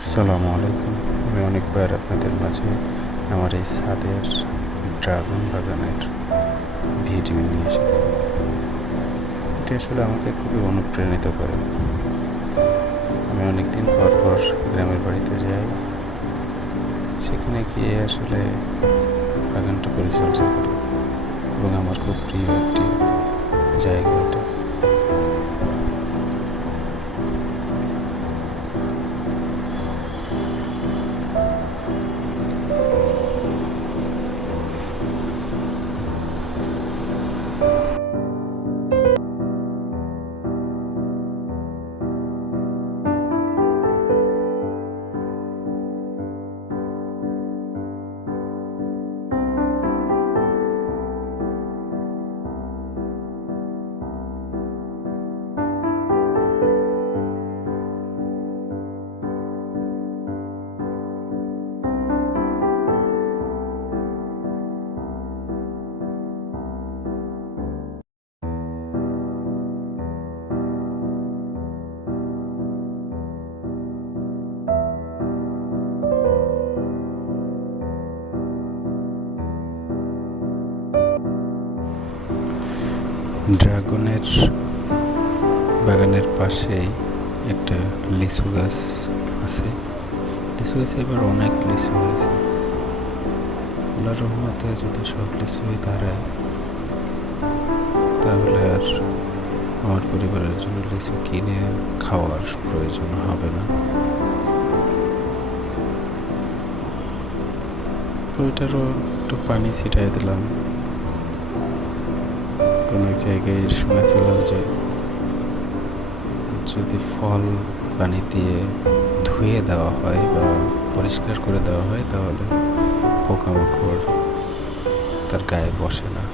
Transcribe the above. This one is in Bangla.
আসসালামু আলাইকুম। আমি অনেকবার আপনাদের মাঝে আমার এই ছাদের ড্রাগন বাগানের ভিডিও নিয়ে এসেছি। এটি আসলে আমাকে খুবই অনুপ্রাণিত করে। আমি অনেকদিন পর গ্রামের বাড়িতে যাই। সেখানে গিয়ে আসলে বাগানটা পরিচর্যা করি এবং আমার খুব প্রিয় একটি জায়গা এটা। ড্রাগনের বাগানের পাশেই একটা লিচু গাছ আছে। লিচু গাছে এবার অনেক লিচু হয়েছে। আল্লাহর রহমতে যদি সব লিচুই দাঁড়ায় তাহলে আর আমার পরিবারের জন্য লিচু কিনে খাওয়ার প্রয়োজন হবে না। তো এটারও একটু পানি ছিটাই দিলাম। কোনো এক জায়গায় শুনেছিলাম যে যদি ফল পানি দিয়ে ধুয়ে দেওয়া হয় বা পরিষ্কার করে দেওয়া হয় তাহলে পোকামাকড় তার গায়ে বসে না।